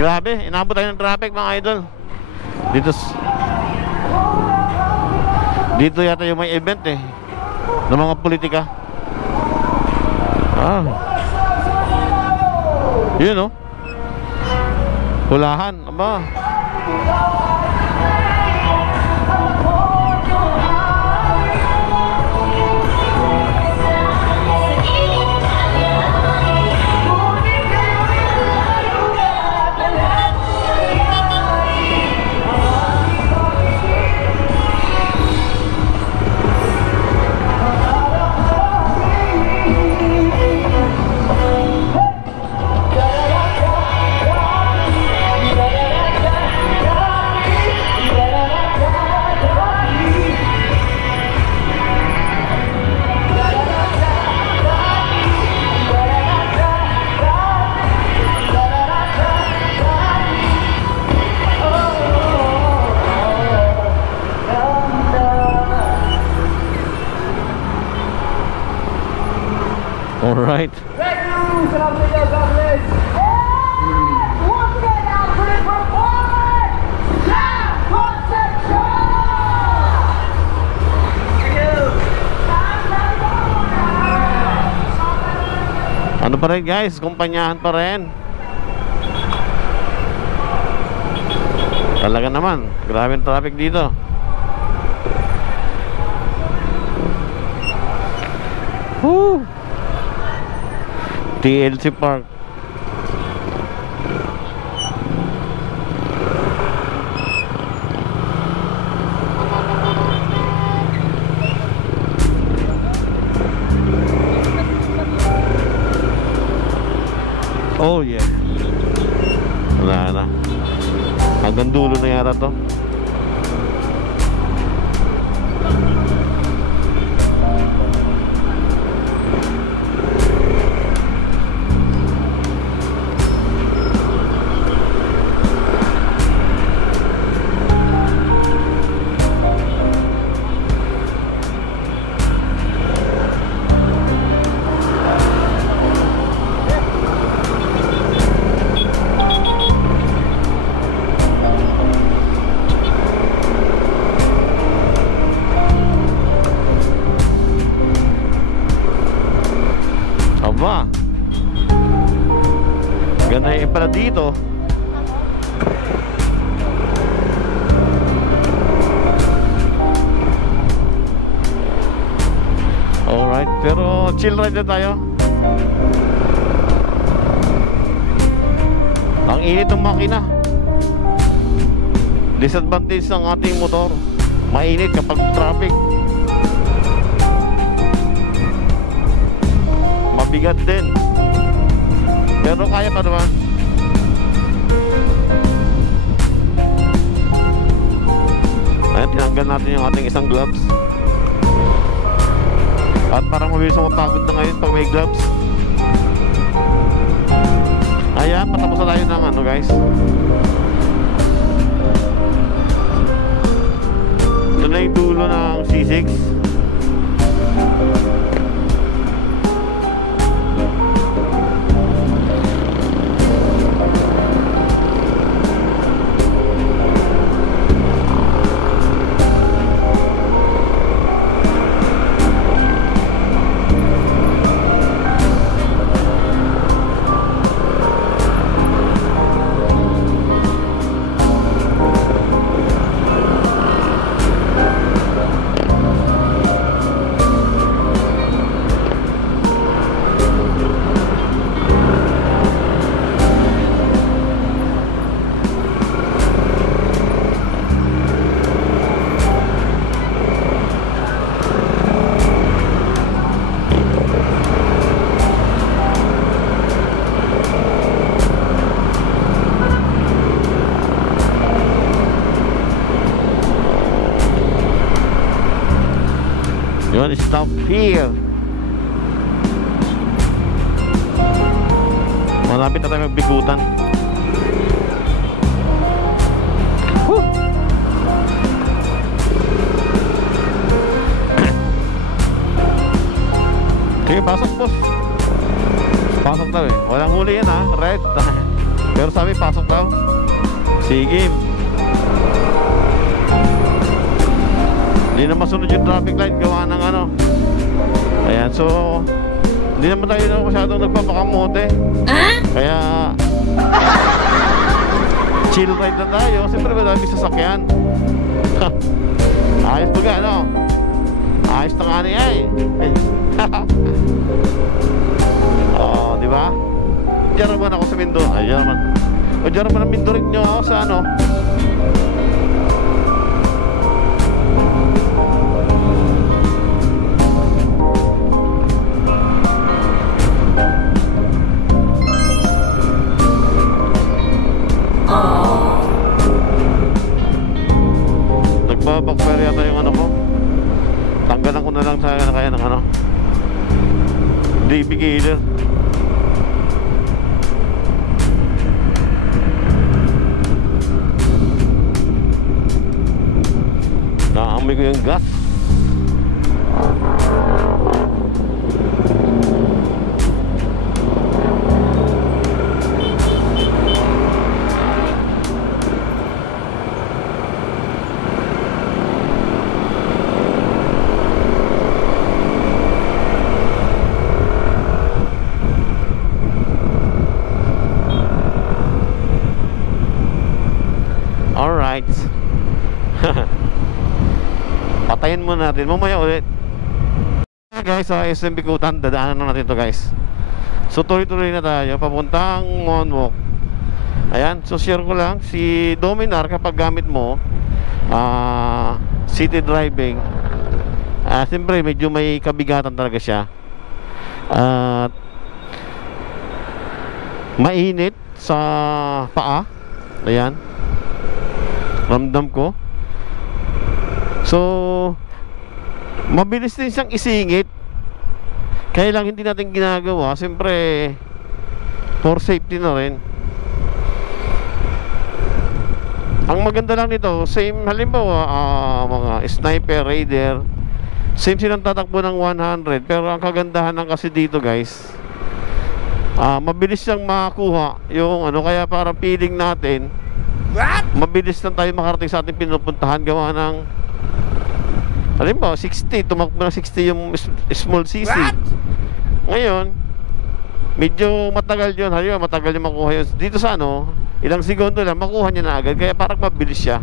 Grabe, inabot tayo ng traffic mga idol. Dito yata yung may event eh, ng mga politika. Yun oh, hulahan, aba. Alright. Thank you! Salamat sa inyo! God bless! Once again, now for this report! Sam Concepcion! Thank you! Ano pa rin guys, kumpanyahan pa rin. Talaga naman, grabe yung traffic dito. Woo! TLC Park. Oh yeah. Wala na. Hanggang dulo na yata to. Aba, ganda yung pala dito. Alright, pero chill ride na tayo. Ang init ng makina. Disadvantage ng ating motor, mainit kapag traffic. Bigat din, pero kaya pa naman. Ayan, tinanggal natin yung ating isang gloves. At parang mabilis mapagod na ngayon pag may gloves. Ayan, patapos na tayo ng ano guys. Ito na yung dulo ng C6. Yun, stop here. Malapit na tayo magbigutan. Woo! Sige, pasok boss. Pasok daw eh. Walang huli yan ha. Red. Pero sabi pasok daw. Sige. Hindi na masunod yung traffic light gawa ng ano. Ayan, so hindi naman tayo na masyadong nagpapakamote. Kaya chill ride na tayo. Siyempre madami sasakyan. Ayos ba ano? Ayos na nga niya eh. Oo, di ba? Diyan naman ako sa Mindoro. Ay, diyan naman. O diyan naman ang Mindoro nyo ako sa ano. Nagbabakper yata yung ano ko. Tanggalan ko na lang sa kaya ng ano DB killer. Naamoy ko yung gas. Alright. Patayin muna natin. Mamaya ulit. Guys, sa SM Bikutan, dadaanan na natin to guys. So tuloy-tuloy na tayo papuntang Monwalk. Ayan, so share ko lang si Dominar kapag gamit mo city driving. Siyempre medyo may kabigatan talaga siya. At mainit sa paa. Ayan, ramdam ko. So mabilis din siyang isingit. Kaya lang hindi natin ginagawa, siyempre for safety na rin. Ang maganda lang nito, same halimbawa mga sniper, raider, same silang tatakbo ng 100. Pero ang kagandahan lang kasi dito guys, mabilis siyang makakuha yung ano, kaya parang feeling natin mabilis lang tayo makarating sa ating pinupuntahan gawa ng halimbawa 60, tumakbo ng 60 yung small CC. Ngayon medyo matagal yun, halimbawa matagal yung makuha yun. Dito sa ano, ilang segundo lang makuha niya na agad, kaya parang mabilis siya.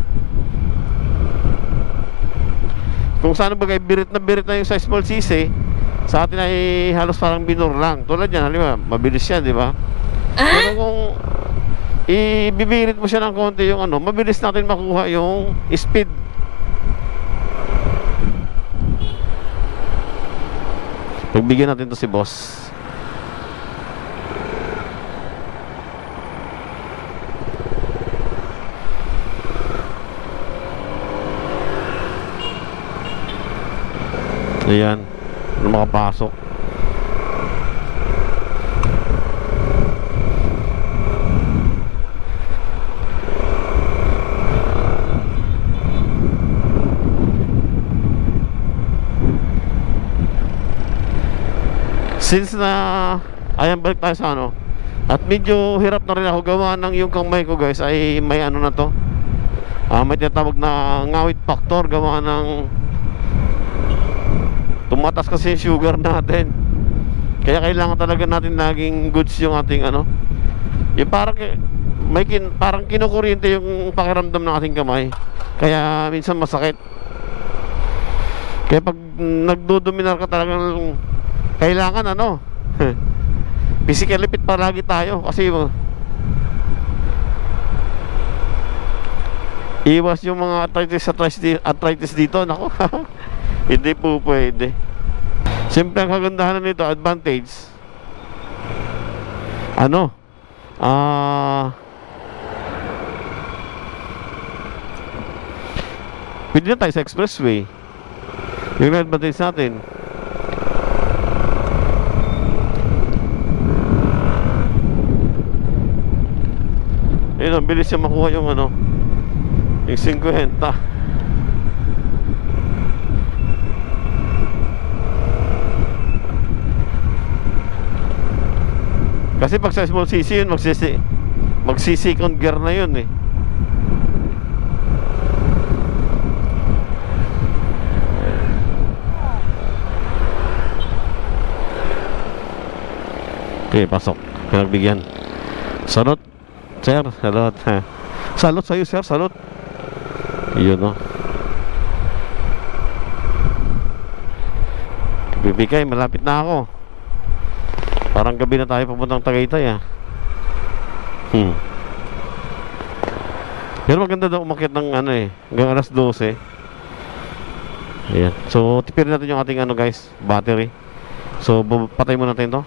Kung saan bagay birit na yung sa small CC, sa atin ay halos parang binur lang. Tulad yan, halimbawa mabilis yan, di ba? Pero kung ibibirit mo siya ng konti yung ano, mabilis natin makuha yung speed. Pagbigyan natin to si boss. Ayan, makapasok. Since na ayan, balik tayo sa ano, at medyo hirap na rin ako gawa ng yung kamay ko guys ay may ano na to, may tinatawag na ngawit factor, gawa ng tumatas kasi yung sugar natin. Kaya kailangan talaga natin laging goods yung ating ano, yung parang parang kinukuryente yung pakiramdam ng ating kamay. Kaya minsan masakit. Kaya pag nagdodominar ka talagang kailangan ano physically fit palagi tayo, kasi iwas yung mga arthritis dito. Nako. Hindi po pwede. Siyempre ang kagandahan nito, advantage ano, pwede na tayo sa expressway. Yung advantage natin. Ayun, ang bilis siya makuha yung ano, yung 50. Kasi pag sa small CC yun, Magsi-second gear na yun eh. Okay, pasok. Pinagbigyan. Salot. Sir, salot. Salot sa'yo, sir. Salot. Yun, no. Bibigay, malapit na ako. Parang gabi na tayo papuntang Tagaytay, ah. Pero maganda daw umakyat ng ano eh, hanggang alas 12. Ayan. So, tipirin natin yung ating ano guys, battery. So, patay muna natin to.